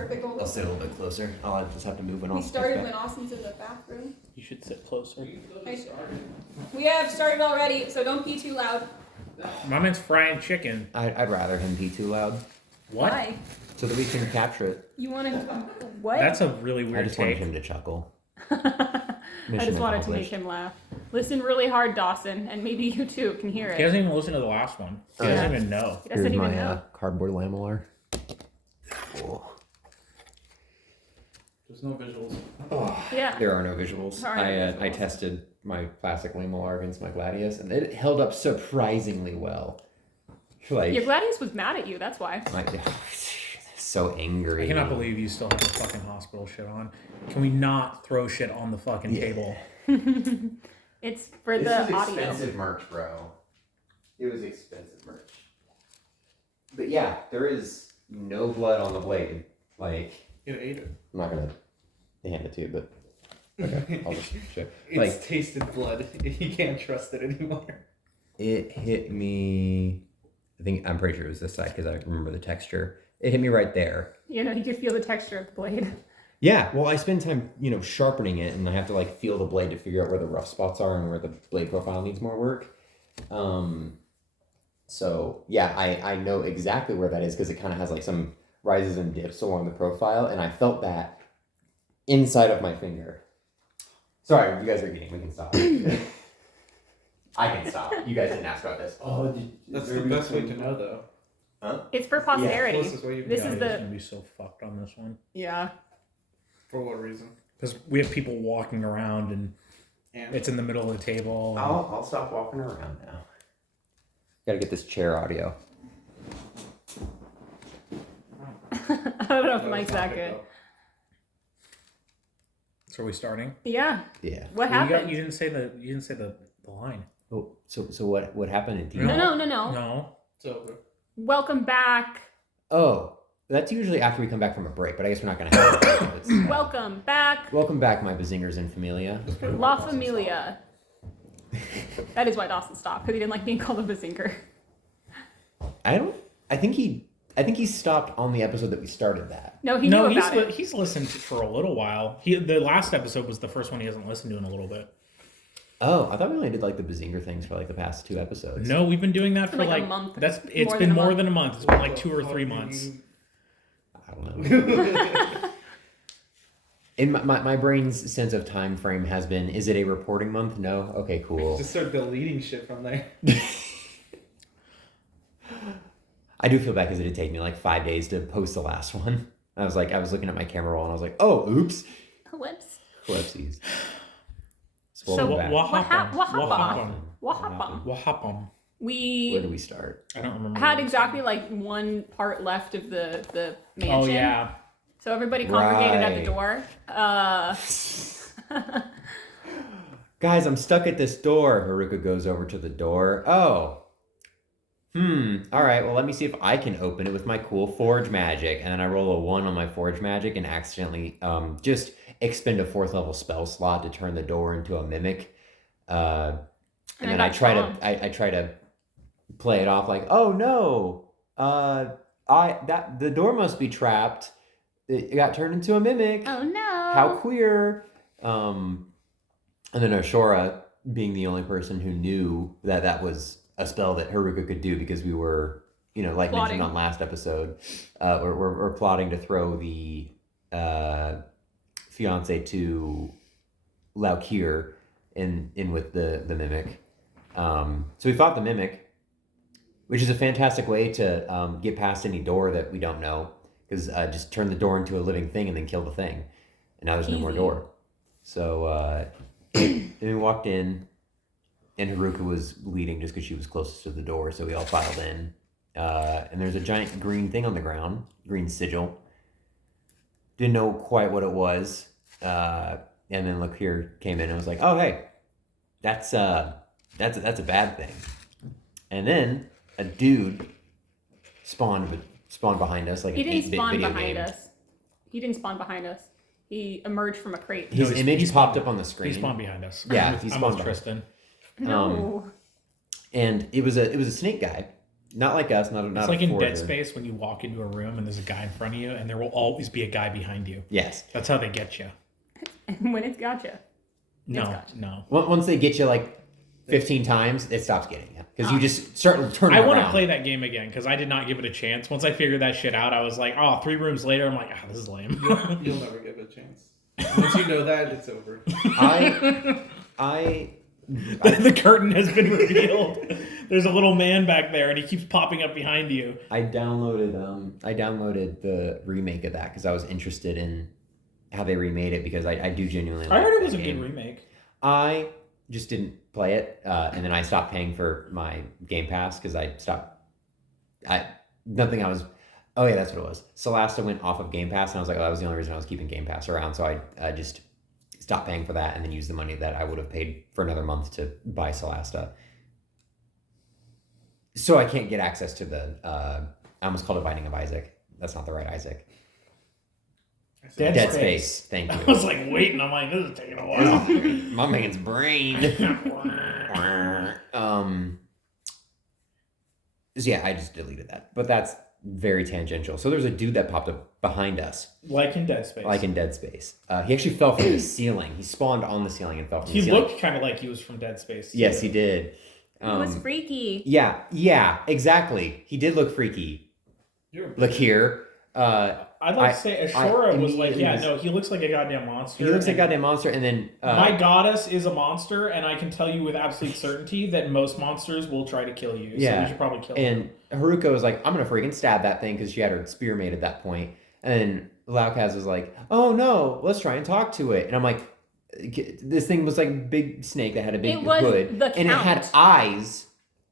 perfect goal. I'll sit a little bit closer. I'll just have to move when We started when Austin's in the bathroom. You should sit closer. We have started already, so don't pee too loud. My man's frying chicken. I'd rather him be too loud. What? Why? So that we can capture it. You want to... What? That's a really weird I just take. wanted him to chuckle. I just wanted to make him laugh. Listen really hard, Dawson, and maybe you too can hear it. He doesn't even listen to the last one. He doesn't even know. He doesn't Here's even my know. cardboard lamellar. Cool. There's no visuals. Oh, Yeah. there are no visuals. I tested my plastic lamellar against my Gladius, and it held up surprisingly well. Like, Your Gladius was mad at you, that's why. So angry. I cannot believe you still have the fucking hospital shit on. Can we not throw shit on the fucking table? It's for the audio. Expensive merch, bro. It was expensive merch. But yeah, there is no blood on the blade. Like, You ate it. I'm not gonna hand it to you, but okay, I'll just show. It's Like, tasted blood. You can't trust it anymore. it hit me. I'm pretty sure it was this side because I remember the texture. It hit me right there. You know, you could feel the texture of the blade. Yeah, well, I spend time, sharpening it, and I have to feel the blade to figure out where the rough spots are and where the blade profile needs more work. So yeah, I know exactly where that is because it kind of has some rises and dips along the profile, and I felt that inside of my finger. Sorry, you guys are eating. We can stop. I can stop. You guys didn't ask about this. Oh, That's the best way to know, though. Huh? It's for posterity. Closest way you can This know. is It's gonna be so fucked on this one. Yeah. For what reason? Because we have people walking around and And it's in the middle of the table. and- I'll stop walking around now. Gotta get this chair audio. I don't know if That Mike's was that not good. though. So are we starting? Yeah. Yeah. What Well, happened? You didn't say the line. Oh, so what happened in No, TV? no. No. It's over. Welcome back. Oh, that's usually after we come back from a break, but I guess we're not gonna have a break if it's, Welcome back. Welcome back, my bazingers and familia. La Familia. That is why Dawson stopped, because he didn't like being called a bazinker. I think he stopped on the episode that we started that. No, he knew No, about it. he's listened to for a little while. The last episode was the first one he hasn't listened to in a little bit. Oh, I thought we only did the bazinger things for the past 2 episodes. No, we've been doing that for Like a month. It's More been than a more month. than a month. It's been like 2 or 3 months. I don't know. In my brain's sense of time frame has been, is it a reporting month? No? Okay, cool. Just start deleting shit from there. I do feel bad because it did take me 5 days to post the last one. I was looking at my camera roll and I was like, oh, oops. Whoops. Whoopsies. So Swollen back. What happened? Where do We we start? I don't remember. had exactly one part left of the mansion. Oh yeah. So everybody congregated at the Right. door. Guys, I'm stuck at this door. Haruka goes over to the door. Oh. All right, well, let me see if I can open it with my cool forge magic. And then I roll a 1 on my forge magic and accidentally just expend a 4th level spell slot to turn the door into a mimic. And then I try to play it off like, oh no, the door must be trapped. It got turned into a mimic. Oh no. How queer. And then Ashura, being the only person who knew that was a spell that Haruka could do because we were, like Plotting. mentioned on last episode, we're plotting to throw the fiance to Laukir in with the mimic. So we fought the mimic, which is a fantastic way to get past any door that we don't know, because just turn the door into a living thing and then kill the thing. And now there's no more Easy. door. So then we walked in, and Haruka was leading just because she was closest to the door, so we all filed in. And there's a giant green thing on the ground, green sigil. Didn't know quite what it was. And then Laukir came in and was like, "Oh hey, that's a bad thing." And then a dude spawned behind us like He an didn't 8-bit spawn video behind game. us. He didn't spawn behind us. He emerged from a crate. His No, image he's popped spawned- up on the screen. He spawned behind us. Yeah, I'm he with spawned behind. Tristan. No. And it was a snake guy, Not like us. Not It's a like in forger. Dead Space when you walk into a room and there's a guy in front of you, and there will always be a guy behind you. Yes. That's how they get you. And when it's gotcha. No. Once they get you like 15 times, it stops getting you because you just start turning. I want to play that game again because I did not give it a chance. Once I figured that shit out, I was like, 3 rooms later, I'm like, this is lame. You'll never give it a chance. Once you know that, it's over. The curtain has been revealed. There's a little man back there, and he keeps popping up behind you. I downloaded the remake of that because I was interested in how they remade it because I do genuinely. I like heard it that was a game. good remake. I just didn't play it, and then I stopped paying for my Game Pass because I stopped. Oh yeah, that's what it was. Solasta went off of Game Pass, and I was like, that was the only reason I was keeping Game Pass around. So I just stopped paying for that, and then used the money that I would have paid for another month to buy Solasta. So I can't get access to the. I almost called it Binding of Isaac. That's not the right Isaac. Dead Space. Thank you. I was like waiting. I'm like, this is taking a while. My man's brain. So yeah, I just deleted that. But that's very tangential. So there's a dude that popped up behind us. Like in Dead Space. He actually fell from the ceiling. He spawned on the ceiling and fell from the ceiling. He looked kind of like he was from Dead Space. Too. Yes, he did. It was freaky. Yeah, exactly. He did look freaky. Look here. I'd like to say Ashura was like, immediately he looks like a goddamn monster. He looks like a goddamn monster, and then... my goddess is a monster, and I can tell you with absolute certainty that most monsters will try to kill you, so we should probably kill him. And Haruka was like, I'm gonna freaking stab that thing, because she had her spear made at that point. And then Laukaz was like, oh no, let's try and talk to it. And I'm like, this thing was like a big snake that had a big hood. And it had eyes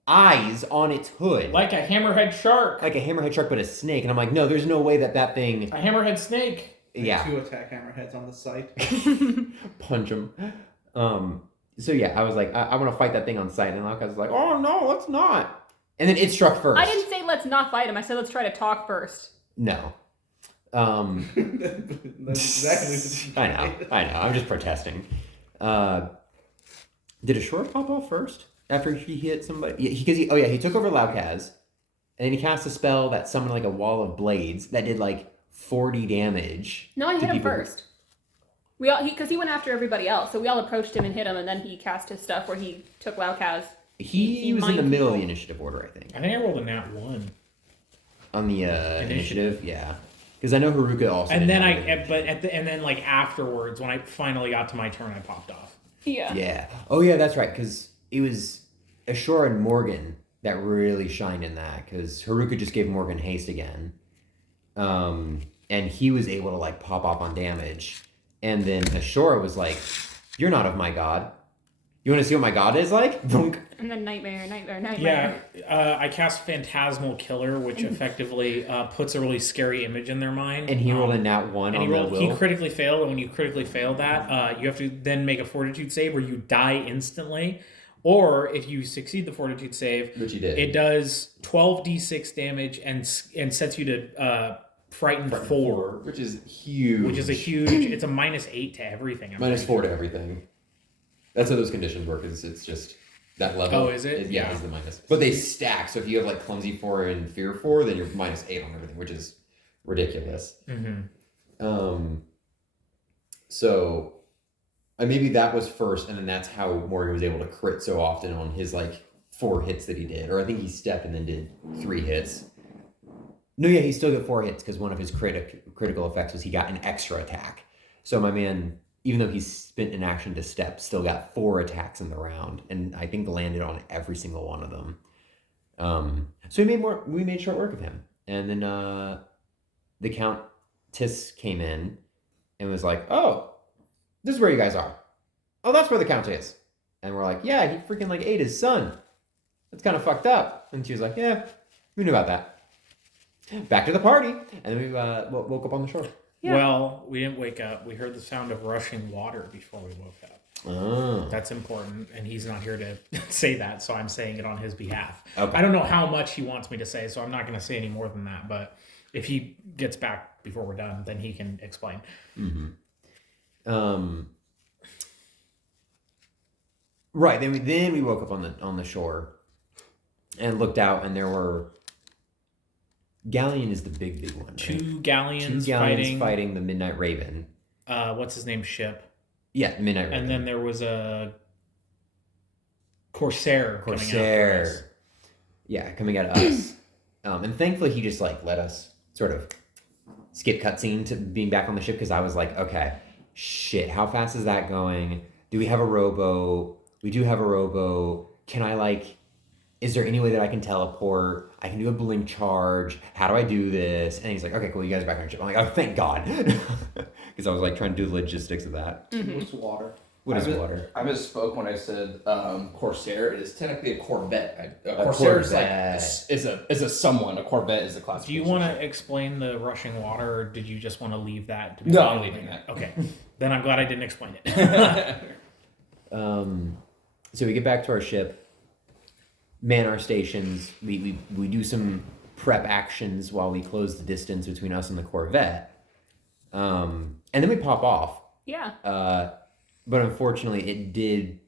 on its hood. Like a hammerhead shark. Like a hammerhead shark, but a snake. And I'm like, no, there's no way that thing... A hammerhead snake. Yeah. 2 attack hammerheads on the site. Punch them. So yeah, I was like, I want to fight that thing on sight. And Laukaz was like, oh no, let's not. And then it struck first. I didn't say let's not fight him. I said let's try to talk first. No. That's exactly what you I know. I'm just protesting. Did Ashura pop off first? After he hit somebody? Yeah, he took over Laukaz. And then he cast a spell that summoned like a wall of blades that did like 40 damage. No, I hit him first. Because he went after everybody else, so we all approached him and hit him, and then he cast his stuff where he took Laukaz. He was in the middle of the initiative order, I think. I think I rolled a nat 1. On the initiative, yeah. Because I know Haruka also. And then afterwards, when I finally got to my turn, I popped off. Yeah. Yeah. Oh yeah, that's right. Because it was Ashura and Morgan that really shined in that. Because Haruka just gave Morgan haste again, and he was able to like pop off on damage. And then Ashura was like, "You're not of my god. You want to see what my god is like?" Boom. And then nightmare. Yeah, I cast Phantasmal Killer, which effectively puts a really scary image in their mind. And he rolled a nat 1 on the will. He critically failed, and when you critically fail that, you have to then make a Fortitude save where you die instantly. Or if you succeed the Fortitude save, which you did, it does 12d6 damage and sets you to Frightened 4, which is huge. It's a -8 to everything. -4 to everything. That's how those conditions work. It's just that level. Oh, is it? Yeah, it's the minus. But they stack. So if you have like Clumsy 4 and Fear 4, then you're -8 on everything, which is ridiculous. Mm-hmm. So maybe that was first, and then that's how Morgan was able to crit so often on his like 4 hits that he did. Or I think he stepped and then did 3 hits. No, yeah, he still got 4 hits because one of his critical effects was he got an extra attack. So my man, even though he spent an action to step, still got 4 attacks in the round, and I think landed on every single one of them. So we made short work of him, and then the Countess came in and was like, "Oh, this is where you guys are. Oh, that's where the Count is." And we're like, "Yeah, he freaking like ate his son. That's kind of fucked up." And she was like, "Yeah, we knew about that." Back to the party, and then we woke up on the shore. Yeah. Well, we didn't wake up. We heard the sound of rushing water before we woke up. Oh. That's important, and he's not here to say that, so I'm saying it on his behalf. Okay. I don't know how much he wants me to say, so I'm not going to say any more than that, but if he gets back before we're done, then he can explain. Mm-hmm. Right, then we woke up on the shore, and looked out, and there were Galleon is the big one. Right? Two galleons, fighting the Midnight Raven. What's his name? Ship. Yeah, Midnight Raven. And then there was a Corsair. Coming after us. Coming at us. And thankfully he just like let us sort of skip cutscene to being back on the ship because I was like, okay, shit, how fast is that going? Do we have a rowboat? We do have a rowboat. Can I like, is there any way that I can teleport? I can do a blink charge. How do I do this? And he's like, okay, cool, you guys are back on the ship. I'm like, oh, thank God. Because I was like trying to do the logistics of that. What's water? What is water? I misspoke when I said Corsair. It is technically a Corvette. A Corsair is like is a someone. A Corvette is a class. Do you want to explain the rushing water, or did you just want to leave that? To be No, I'm leaving that. Okay, then I'm glad I didn't explain it. So we get back to our ship, man our stations. We do some prep actions while we close the distance between us and the Corvette, and then we pop off. Yeah. But unfortunately, it did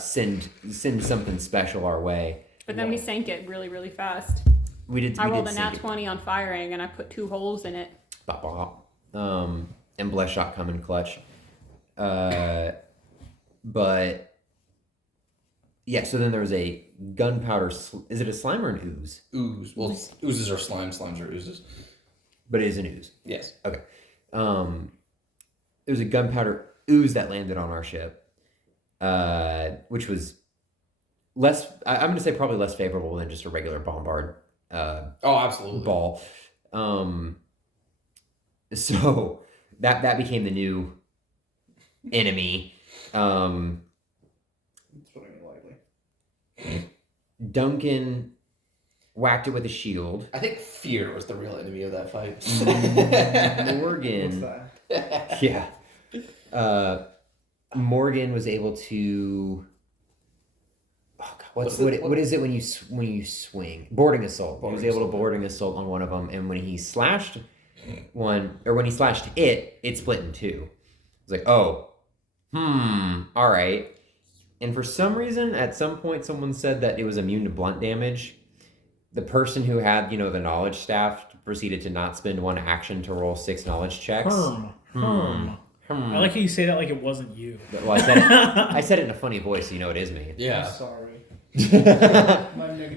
send something special our way. But then we sank it really, really fast. I rolled a nat 20 on firing, and I put 2 holes in it. Bop, bop. And blessed shot coming clutch. But yeah, so then there was a gunpowder. Is it a slime or an ooze? Ooze. Well, oozes are slime. Slimes are oozes. But it is an ooze. Yes. Okay. There was a gunpowder ooze that landed on our ship, which was less. I'm going to say probably less favorable than just a regular bombard. Oh, absolutely. Ball. So that became the new enemy. That's what I mean lightly. Duncan whacked it with a shield. I think fear was the real enemy of that fight. Morgan. What's that? Yeah. Morgan was able to. Oh God, what is it when you swing? Boarding assault. He was able to boarding assault on one of them, and when he slashed it split in two. It's like, oh, all right. And for some reason, at some point, someone said that it was immune to blunt damage. The person who had, the knowledge staff proceeded to not spend one action to roll 6 knowledge checks. I like how you say that like it wasn't you. Well, I said it in a funny voice, so you know it is me. Yeah. I'm sorry.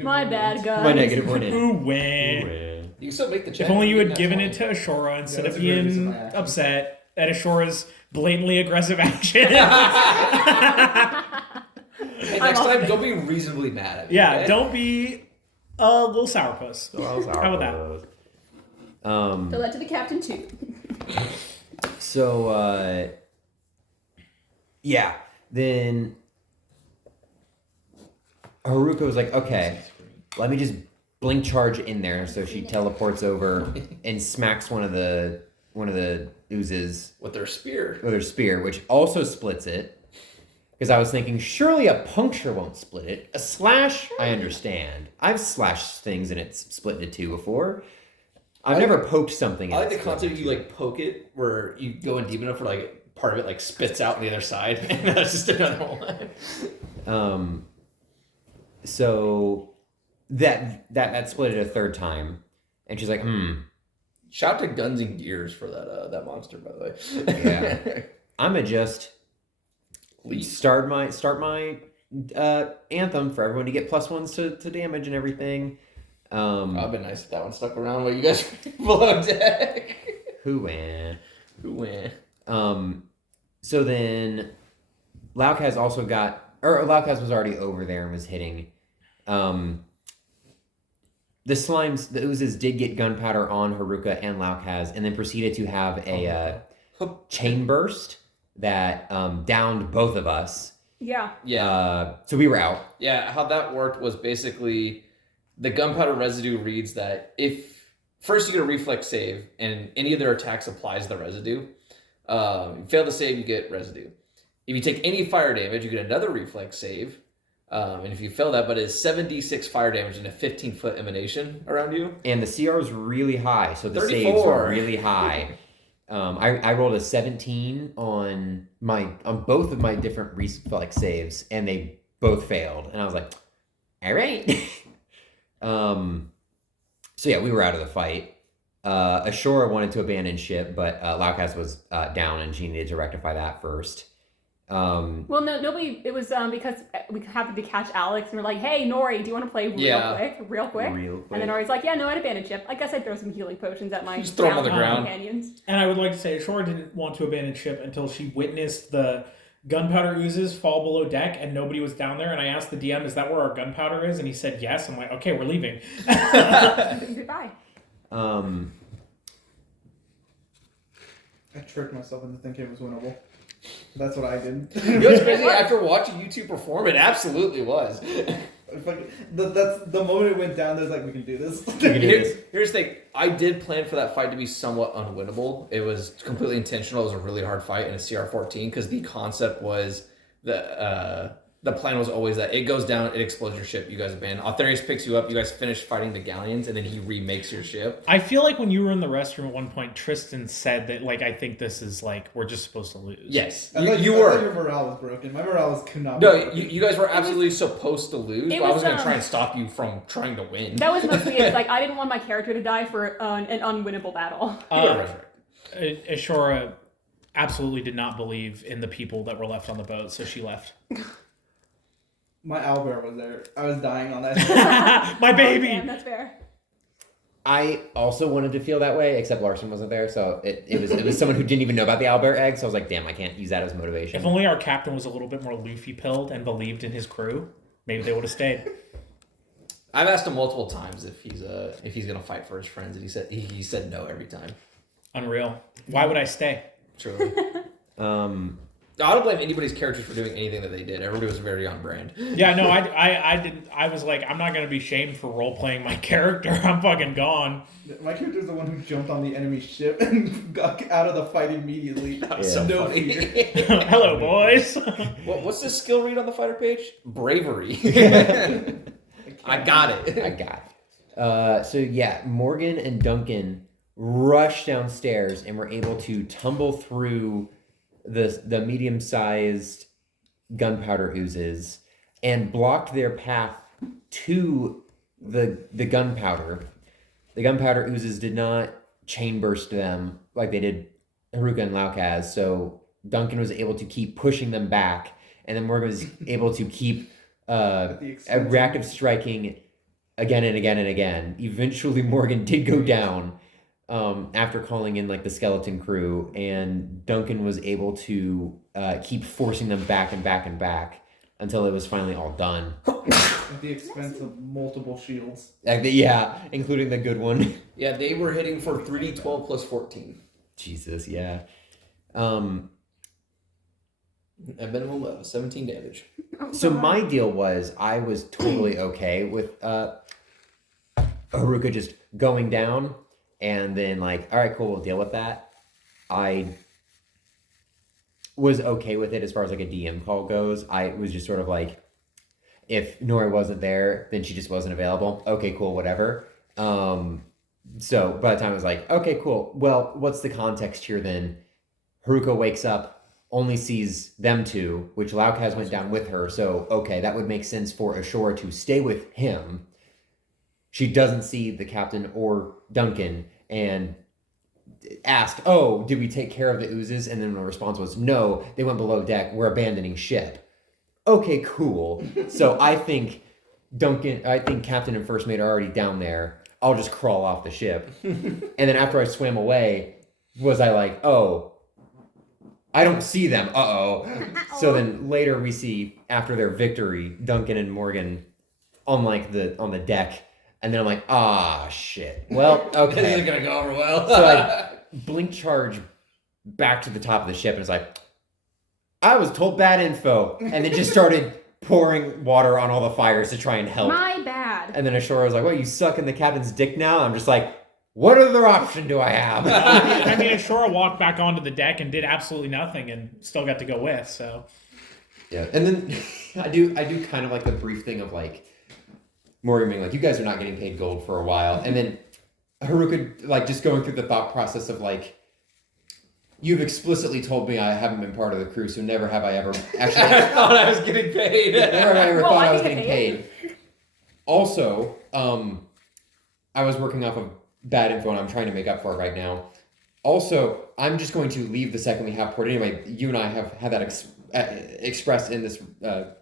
My bad, guys. My negative one in. Ooh, win. You can still make the check. If only you had That's given fine. it to Ashora instead That's of a great use of being my action. upset at Ashora's blatantly aggressive action. Hey, next time, don't be reasonably mad at me. Yeah, okay? don't be a little sourpuss. How about that? So that to the captain too. So, yeah. Then Haruka was like, okay, let me just blink charge in there. So she teleports over and smacks one of the oozes With their spear. with her spear, which also splits it. Because I was thinking, surely a puncture won't split it. A slash, I understand. I've slashed things and it's split into two before. I've never poked something. I like and the it's split concept in you like poke it where you go in deep enough where like part of it like spits out on the other side and that's just another one. So that split it a third time, and she's like, Shout out to Guns and Gears for that monster, by the way. yeah. I'ma just start my anthem for everyone to get +1s to damage and everything. I've been nice if that one stuck around while you guys were below deck. Who win? Who win? So then Laukaz also Laukaz was already over there and was hitting. The slimes, the oozes did get gunpowder on Haruka and Laukaz, and then proceeded to have a chain burst that downed both of us. Yeah. Yeah. So we were out. Yeah, how that worked was basically the gunpowder residue reads that if first you get a reflex save and any of their attacks applies the residue, you fail the save, you get residue. If you take any fire damage, you get another reflex save. And if you fail that, but it's 7d6 fire damage and a 15-foot emanation around you. And the CR is really high, so the 34. saves are really high. I rolled a 17 on both of my different reflex saves, and they both failed. And I was like, all right. So yeah, we were out of the fight. Ashura wanted to abandon ship, but Laukas was down, and she needed to rectify that first. Well, no, nobody. It was because we happened to catch Alex, and we're like, "Hey, Nori, do you want to play real quick?" And then Nori's like, "Yeah, no, I'd abandon ship. I guess I'd throw some healing potions at my Just throw 'em on the ground. companions." And I would like to say Ashura didn't want to abandon ship until she witnessed the gunpowder oozes fall below deck and nobody was down there. And I asked the DM, "Is that where our gunpowder is?" And he said yes. I'm like, "Okay, we're leaving." Goodbye. I tricked myself into thinking it was winnable. That's what I did. You know what's crazy? After watching you two perform, it absolutely was. That's the moment it went down. There's like, we can do this. Here's the thing. I did plan for that fight to be somewhat unwinnable. It was completely intentional. It was a really hard fight in a CR14 because the concept was the plan was always that it goes down, it explodes your ship, you guys abandon. Altharius picks you up, you guys finish fighting the galleons, and then he remakes your ship. I feel like when you were in the restroom at one point, Tristan said that, like, I think this is, like, we're just supposed to lose. Yes. I thought your morale was broken. My morale could not be broken. You guys were absolutely supposed to lose, but I was going to try and stop you from trying to win. That was mostly it. Like, I didn't want my character to die for an unwinnable battle. Ashura absolutely did not believe in the people that were left on the boat, so she left. My owlbear was there. I was dying on that. My baby! Yeah, that's fair. I also wanted to feel that way, except Larson wasn't there, so it was someone who didn't even know about the owlbear egg, so I was like, damn, I can't use that as motivation. If only our captain was a little bit more Luffy-pilled and believed in his crew, maybe they would have stayed. I've asked him multiple times if he's gonna fight for his friends, and he said no every time. Unreal. Why would I stay? Truly. I don't blame anybody's characters for doing anything that they did. Everybody was very on brand. Yeah, no, I didn't. I was like, I'm not gonna be shamed for role playing my character. I'm fucking gone. My character's the one who jumped on the enemy ship and got out of the fight immediately. That was so No funny. fear. Hello, boys. What's this skill read on the fighter page? Bravery. I got it. I got it. So yeah, Morgan and Duncan rushed downstairs and were able to tumble through the medium-sized gunpowder oozes and blocked their path to the gunpowder. The gunpowder oozes did not chain burst them like they did Haruka and Laukaz, so Duncan was able to keep pushing them back, and then Morgan was able to keep reactive striking again and again and again. Eventually, Morgan did go down after calling in like the skeleton crew, and Duncan was able to keep forcing them back and back and back until it was finally all done. At the expense of multiple shields. Yeah, including the good one. Yeah, they were hitting for 3d12 plus 14. Jesus, yeah. A minimum of 17 damage. So my deal was I was totally okay with Haruka just going down and then like, all right, cool, we'll deal with that. I was okay with it as far as like a DM call goes. I was just sort of like, if Nori wasn't there, then she just wasn't available. Okay, cool, whatever. So by the time I was like, okay, cool. Well, what's the context here then? Haruka wakes up, only sees them two, which Laukaz went down with her. So, okay, that would make sense for Ashura to stay with him. She doesn't see the captain or Duncan and asked, oh, did we take care of the oozes? And then the response was, no, they went below deck. We're abandoning ship. Okay, cool. So I think Captain and First Mate are already down there. I'll just crawl off the ship. And then after I swam away, was I like, oh, I don't see them. Uh-oh. So then later we see, after their victory, Duncan and Morgan on the deck. And then I'm like, ah, shit. Well, okay. This isn't going to go over well. So I blink charge back to the top of the ship and it's like, I was told bad info. And then just started pouring water on all the fires to try and help. My bad. And then Ashura was like, well, you suck in the captain's dick now? I'm just like, what other option do I have? I mean, Ashura walked back onto the deck and did absolutely nothing and still got to go with, so. Yeah, and then I do kind of like the brief thing of like, Morgan being like, you guys are not getting paid gold for a while. And then Haruka like just going through the thought process of like, you've explicitly told me I haven't been part of the crew, so never have I ever actually I thought I was getting paid. never have I ever Well, thought I I was get getting paid. paid. Also, I was working off of bad info and I'm trying to make up for it right now. Also, I'm just going to leave the second we have port. Anyway, you and I have had that expressed in this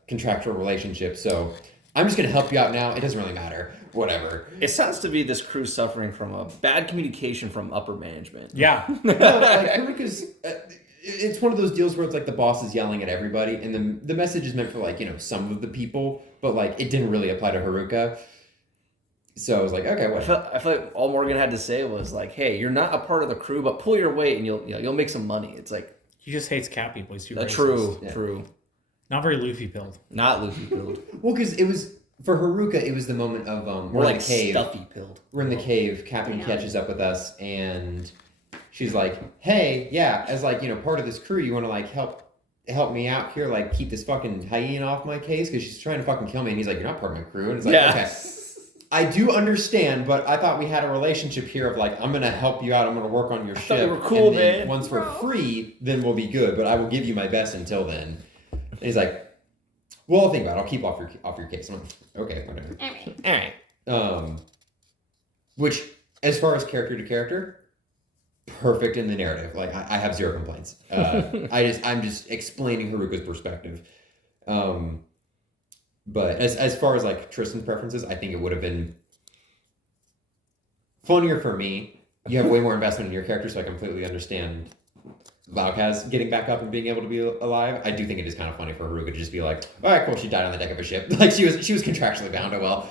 contractual relationship, so I'm just going to help you out now. It doesn't really matter. Whatever. It sounds to be this crew suffering from a bad communication from upper management. Yeah. No, like, Haruka's, it's one of those deals where it's like the boss is yelling at everybody, and the message is meant for, like, some of the people, but, like, it didn't really apply to Haruka. So I was like, okay, what? I feel like all Morgan had to say was like, "Hey, you're not a part of the crew, but pull your weight and you'll make some money." It's like He just hates cat people. He's too racist. True. Not very Luffy pilled. Not Luffy pilled. Well, because it was, for Haruka, it was the moment of, More we're like in the cave. stuffy pilled. We're in the cave. Captain catches up with us, and she's like, "Hey, yeah, as like part of this crew, you want to like help me out here, like keep this fucking hyena off my case because she's trying to fucking kill me." And he's like, "You're not part of my crew," and it's like, okay. I do understand, but I thought we had a relationship here of like, I'm gonna help you out. I'm gonna work on your ship. We were cool, and then man. once we're free, then we'll be good. But I will give you my best until then. And he's like, "Well, I'll think about it. I'll keep off your case." I'm like, okay, whatever. All right. Which, as far as character to character, perfect in the narrative. Like I have zero complaints. I'm just explaining Haruka's perspective. But as far as like Tristan's preferences, I think it would have been funnier for me. You have way more investment in your character, so I completely understand Valkaz getting back up and being able to be alive. I do think it is kind of funny for Haruka to just be like, "All right, cool, she died on the deck of a ship." Like she was contractually bound to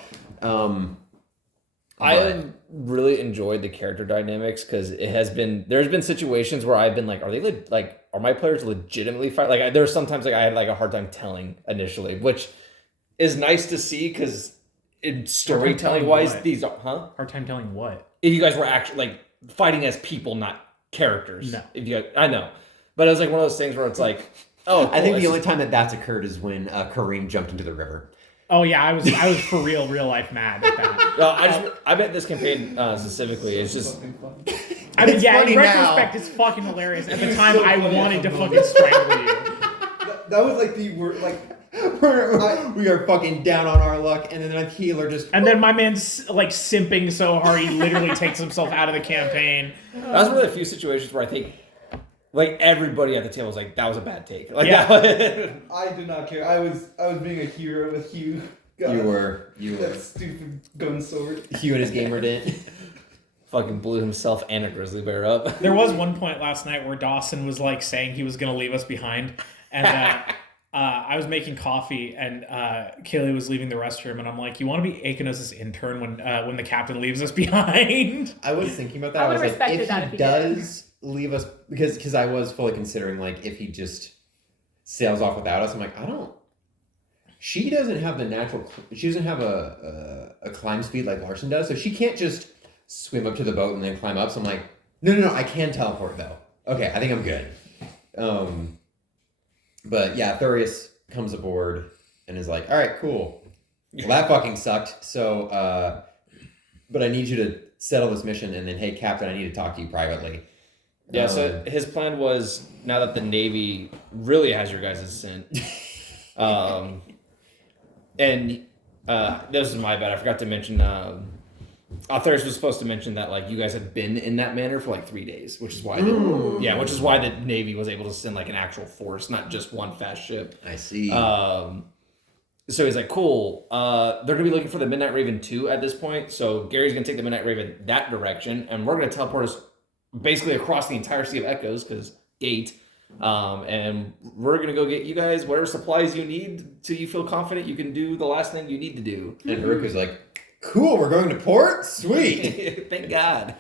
I really enjoyed the character dynamics because there's been situations where I've been like, are my players legitimately fight? Like there's sometimes like I had like a hard time telling initially, which is nice to see because in storytelling wise, these are Hard time telling what? If you guys were actually like fighting as people, not characters. No. I know, but it was like one of those things where it's like, oh, cool. I think the only time that's occurred is when Kareem jumped into the river. Oh yeah, I was for real life mad at that. No, I bet this campaign specifically is just. I mean, yeah, in funny retrospect, it's fucking hilarious. At the time, I wanted to fucking strangle you. That was like the word, like. We are fucking down on our luck, and then a healer just. And then my man's like simping so hard he literally takes himself out of the campaign. That was one of the few situations where I think, like everybody at the table was like, "That was a bad take." Like, yeah. I did not care. I was being a hero with Hugh. God, You were. That stupid gun sword. Hugh and his gamer didn't. Fucking blew himself and a grizzly bear up. There was one point last night where Dawson was like saying he was gonna leave us behind, and I was making coffee, and Kaylee was leaving the restroom, and I'm like, "You want to be Akanos' intern when the captain leaves us behind?" I was thinking about that. I would was have like, respected if that he if he does leave us, because I was fully considering like if he just sails off without us. I'm like, I don't. She doesn't have the natural. She doesn't have a climb speed like Larson does, so she can't just swim up to the boat and then climb up. So I'm like, no, I can teleport though. Okay, I think I'm good. But yeah, Thurius comes aboard and is like, "All right, cool. Well, that fucking sucked. So, but I need you to settle this mission, and then, hey, Captain, I need to talk to you privately." Yeah, so his plan was, now that the Navy really has your guys' scent, and this is my bad, I forgot to mention, Thurius was supposed to mention that like you guys had been in that manner for like 3 days, which is why which is why the Navy was able to send like an actual force, not just one fast ship. I see. So he's like, cool. They're gonna be looking for the Midnight Raven 2 at this point. So Gary's gonna take the Midnight Raven that direction, and we're gonna teleport us basically across the entire Sea of Echoes because gate. And we're gonna go get you guys whatever supplies you need till you feel confident you can do the last thing you need to do. And Haruka's like, "Cool, we're going to port? Sweet." Thank God.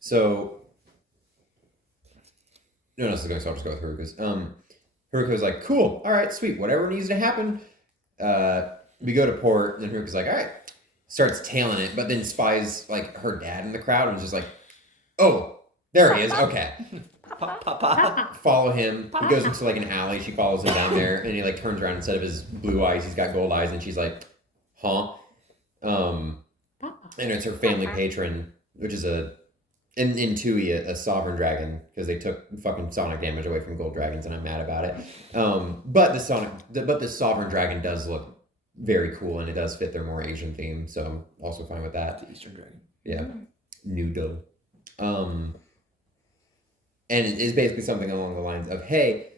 So no one else is going, so I'll just go with Haruka's. Haruka's like, "Cool, all right, sweet, whatever needs to happen." We go to port, and then Haruka's like, "All right," starts tailing it, but then spies like her dad in the crowd and is just like, "Oh, there he is, okay." Follow him. He goes into like an alley. She follows him down there, and he like turns around. Instead of his blue eyes, he's got gold eyes, and she's like, "Huh?" And it's her family patron, which is in Tui a sovereign dragon, because they took fucking sonic damage away from gold dragons, and I'm mad about it. But the sovereign dragon does look very cool, and it does fit their more Asian theme, so I'm also fine with that. The Eastern Dragon. Yeah, noodle. And it is basically something along the lines of, hey,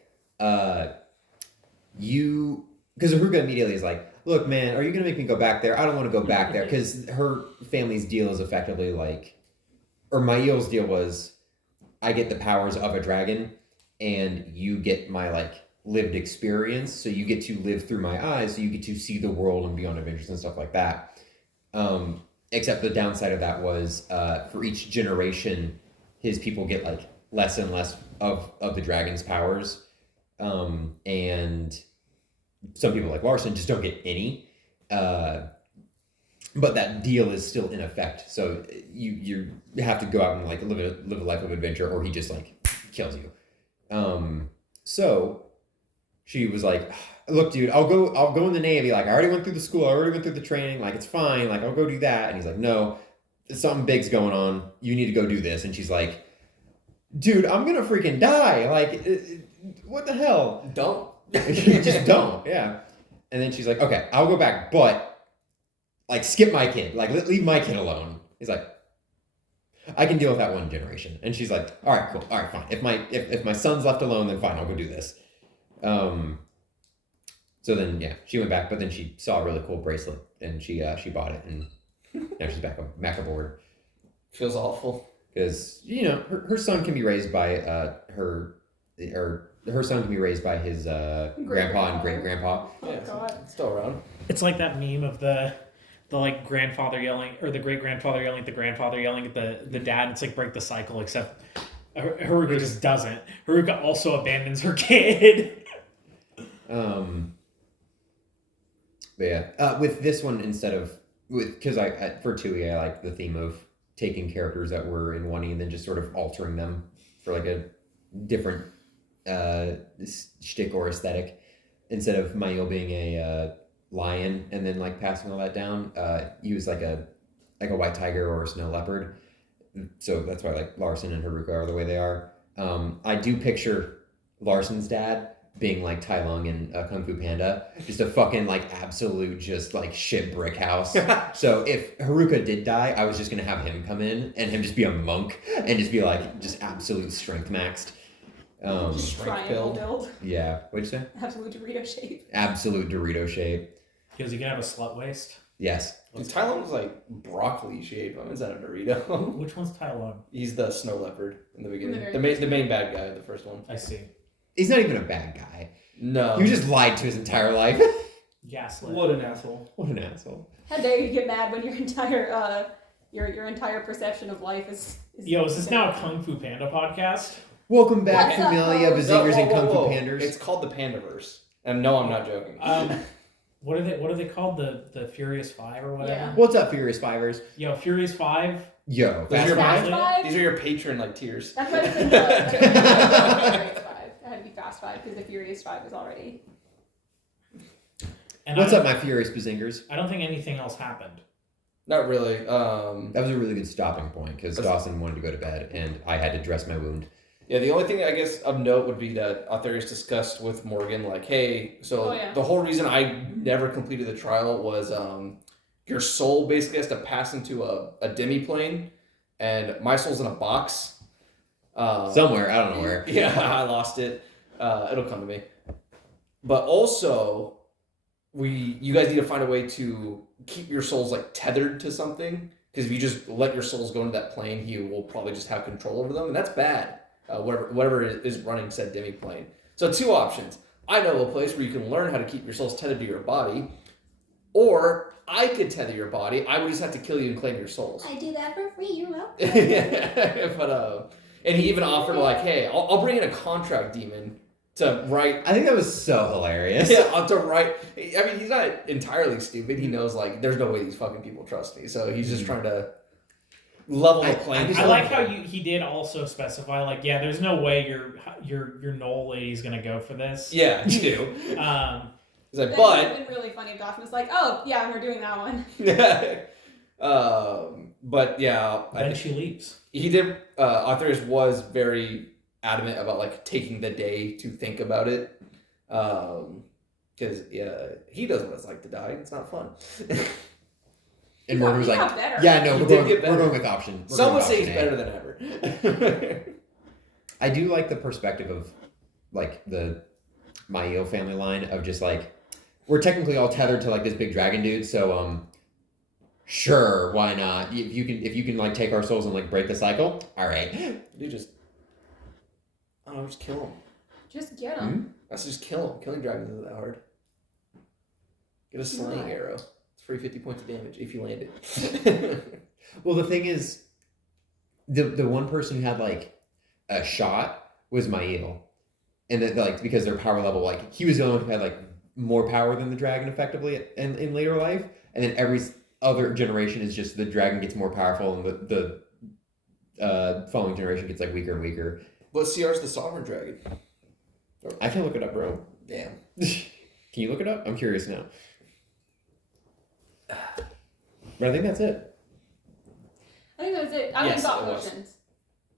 you, because Haruka immediately is like, look, man, are you gonna make me go back there? I don't want to go back there, because her family's deal is effectively like, or Mail's deal was, I get the powers of a dragon, and you get my like lived experience, so you get to live through my eyes, so you get to see the world and be on adventures and stuff like that. Except the downside of that was, for each generation, his people get like less and less of the dragon's powers. And some people like Larson just don't get any. But that deal is still in effect. So you have to go out and like live a life of adventure, or he just like kills you. So she was like, look, dude, I'll go in the Navy. Like, I already went through the school. I already went through the training. Like, it's fine. Like, I'll go do that. And he's like, no, something big's going on. You need to go do this. And she's like, dude, I'm going to freaking die. Like, what the hell? Don't. Just don't. Yeah. And then she's like, okay, I'll go back, but like, skip my kid. Like, leave my kid alone. He's like, I can deal with that one generation. And she's like, all right, cool. All right, fine. If my son's left alone, then fine, I'll go do this. So then, yeah, she went back, but then she saw a really cool bracelet, and she bought it, and now she's back aboard. Feels awful. Because, you know, her son can be raised by her son can be raised by his grandpa and great-grandpa. Yeah, God. it's still around. It's like that meme of the like grandfather yelling, or the great-grandfather yelling at the grandfather yelling at the dad. It's like break the cycle, except Haruka just doesn't. Haruka also abandons her kid. But yeah, with this one, because for Tui, I like the theme of taking characters that were in one and then just sort of altering them for like a different shtick or aesthetic. Instead of Mail being a lion and then like passing all that down, use like a white tiger or a snow leopard. So that's why like Larson and Haruka are the way they are. I do picture Larson's dad being like Tai Lung in Kung Fu Panda, just a fucking like absolute just like shit brick house. So if Haruka did die, I was just gonna have him come in and him just be a monk and just be like just absolute strength maxed. Triangle build. Yeah, what'd you say? Absolute Dorito shape. Absolute Dorito shape. Because you can have a slut waist. Yes. Dude, Tylon was like broccoli shaped. Is that a Dorito? Which one's Tylon? He's the snow leopard in the beginning. In the The main bad guy, the first one. I see. He's not even a bad guy. No. You just lied to his entire life. Gaslit. What an asshole. What an asshole. How dare you get mad when your entire your entire perception of life is Yo, is this now a Kung Fu Panda podcast? Welcome back, What's up, Camellia, folks? Bazingers, and Whoa, Kung whoa, Fu whoa. Panders. It's called the Pandaverse. And no, I'm not joking. What are they called? The Furious Five or whatever? Yeah. What's up, Furious Fivers? Yo, Furious Five. Yo, Those are your Fast Five? These are your patron like tiers. That's why it's in the Furious Five. It had to be Fast Five because the Furious Five was already. And What's up, my Furious Bazingers? I don't think anything else happened. Not really. That was a really good stopping point because Dawson wanted to go to bed and I had to dress my wound. Yeah, the only thing I guess of note would be that Arthurius discussed with Morgan, like, hey, so the whole reason I never completed the trial was your soul basically has to pass into a demi-plane, and my soul's in a box. Somewhere, I don't know where. Yeah, I lost it. It'll come to me. But also, you guys need to find a way to keep your souls like tethered to something, because if you just let your souls go into that plane, he will probably just have control over them, and that's bad. Whatever is running said demi-plane. So two options. I know a place where you can learn how to keep your souls tethered to your body, or I could tether your body. I would just have to kill you and claim your souls. I do that for free. You're welcome. But and he even offered like, hey, I'll bring in a contract demon to write. I think that was so hilarious. Yeah, to write. I mean, he's not entirely stupid. He knows like there's no way these fucking people trust me. So he's just trying to level the playing. I like how he did also specify like, yeah, there's no way your Knoll lady's gonna go for this. Yeah, you do. He's like, That but would have been really funny if Dawson was like, oh yeah, we're doing that one. But yeah, then she leaves. He did. Arthurius was very adamant about like taking the day to think about it. Because he doesn't want us like to die. It's not fun. And Morgan was like, better. yeah, no, He we're did going, get better. we're going with option. Some would say he's better than ever. I do like the perspective of like the Maio family line of just like, we're technically all tethered to like this big dragon dude, so sure, why not? If you can like take our souls and like break the cycle, all right. Dude, just kill him. Just get him. Mm-hmm. Let's just kill him. Killing dragons isn't that hard. Get a slaying arrow. It's free 50 points of damage if you land it. Well, the thing is, the one person who had like a shot was Mail, and that like because their power level, like he was the only one who had like more power than the dragon effectively in later life, and then every other generation is just the dragon gets more powerful and the following generation gets like weaker and weaker. But CR's the sovereign dragon. I can look it up, bro. Damn. Can you look it up? I'm curious now. But I think that's it. I think that was it. I Yes, got it was. potions.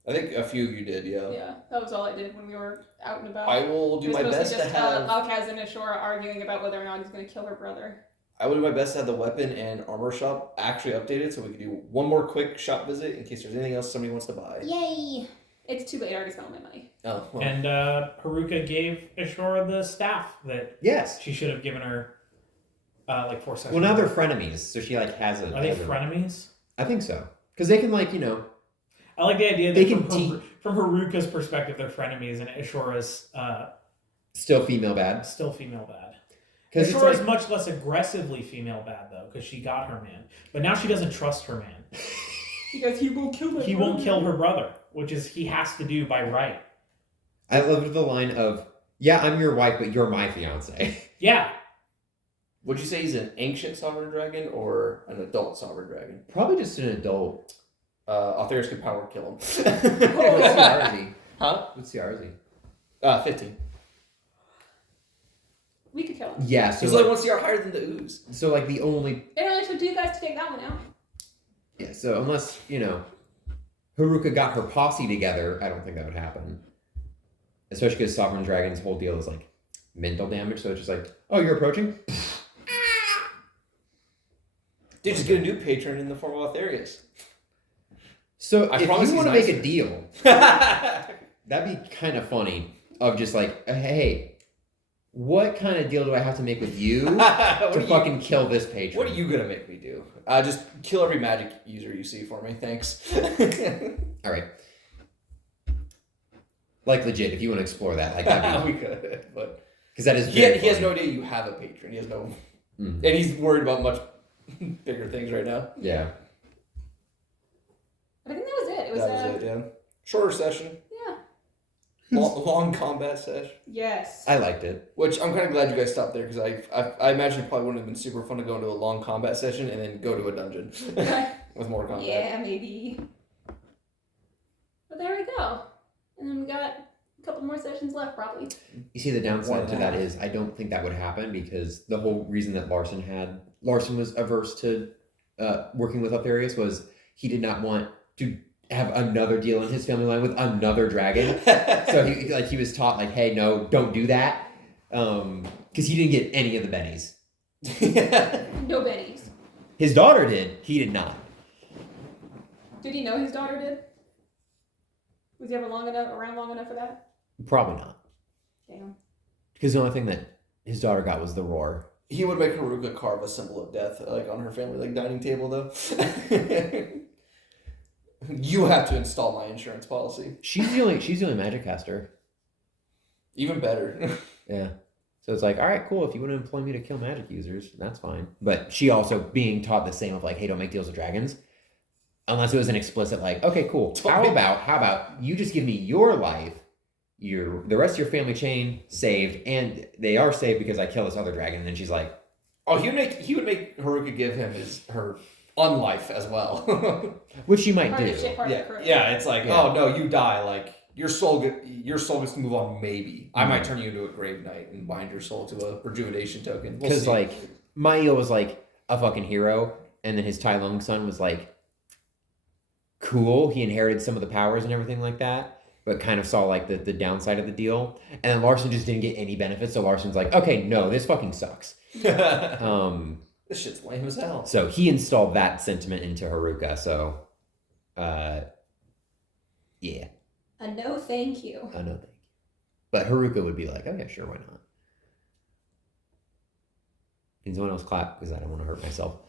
I think a few of you did, yeah. Yeah, that was all I did when we were out and about. I will do It was my mostly best to just, have. Alcaz and Ashura arguing about whether or not he's going to kill her brother. I will do my best to have the weapon and armor shop actually updated, so we can do one more quick shop visit in case there's anything else somebody wants to buy. Yay! It's too late. I already spent all my money. Oh, well. And Haruka gave Ashura the staff that Yes. she should have given her like 4 sessions. Well, now they're frenemies, so she like has a. Are they has a- frenemies? I think so, because they can like I like the idea that They can from Haruka's perspective, they're frenemies, and Ashura's still female bad. still female bad. Because it's Ashura's like much less aggressively female bad, though, because she got her man. But now she doesn't trust her man. Because he won't kill her. He won't kill her brother, which is he has to do by right. I loved the line of, "Yeah, I'm your wife, but you're my fiance." Yeah. Would you say he's an ancient sovereign dragon or an adult sovereign dragon? Probably just an adult. Altharius could power kill him. What's the RZ? Huh? What's the RZ? 15. We could kill him. Yeah, so He's like 1 CR higher than the ooze. so like the only It only took 2 guys to take that one out. yeah. So unless Haruka got her posse together, I don't think that would happen. Especially because Sovereign Dragon's whole deal is like mental damage. So it's just like, oh, you're approaching. Dude, just get a new patron in the form of Altharius. So I if promise you he's want to make nicer. a deal, that'd be kind of funny. Of just like, hey, what kind of deal do I have to make with you to fucking kill this patron? What are you gonna make me do? Just kill every magic user you see for me, thanks. All right. Like legit, if you want to explore that, like that'd be we could, but because that is he very has no funny. idea you have a patron. He has no, Mhm. and he's worried about much bigger things right now. Yeah. But I think that was it. It was, That was it, yeah. Shorter session, Yeah. long combat session. Yes. I liked it. Which I'm kind of glad you guys stopped there because I imagine it probably wouldn't have been super fun to go into a long combat session and then go to a dungeon with more combat. Yeah, maybe. But there we go. And then we got a couple more sessions left, probably. You see, the downside One to and a that half. is I don't think that would happen because the whole reason that Larson was averse to working with Altharius was he did not want to have another deal in his family line with another dragon. So he was taught like, hey, no, don't do that, because he didn't get any of the bennies. No bennies. His daughter did. He did not. Did he know his daughter did? Was he ever around long enough for that? Probably not. Damn. Because the only thing that his daughter got was the roar. He would make Haruka carve a symbol of death, like on her family dining table, though. You have to install my insurance policy. She's the only magic caster. Even better. Yeah. So it's like, all right, cool. If you want to employ me to kill magic users, that's fine. But she also being taught the same of like, hey, don't make deals with dragons. Unless it was an explicit like, okay, cool. How about you just give me your life, the rest of your family chain saved, and they are saved because I kill this other dragon. And then she's like, Oh, he would make Haruka give him her unlife as well. which she might Part of do. the shit, part of the crew. Yeah, it's like, Yeah. oh no, you die. Like your soul gets to move on. Maybe I might turn you into a grave knight and bind your soul to a rejuvenation token. We'll Because see. like Maio was like a fucking hero, and then his Tai Lung son was like cool. He inherited some of the powers and everything like that. but kind of saw like the downside of the deal. And then Larson just didn't get any benefits. So Larson's like, okay, no, this fucking sucks. This shit's lame as hell. So he installed that sentiment into Haruka. So, yeah. A no thank you. A no thank you. But Haruka would be like, oh yeah, sure, why not? Can someone else clap? Because I don't want to hurt myself.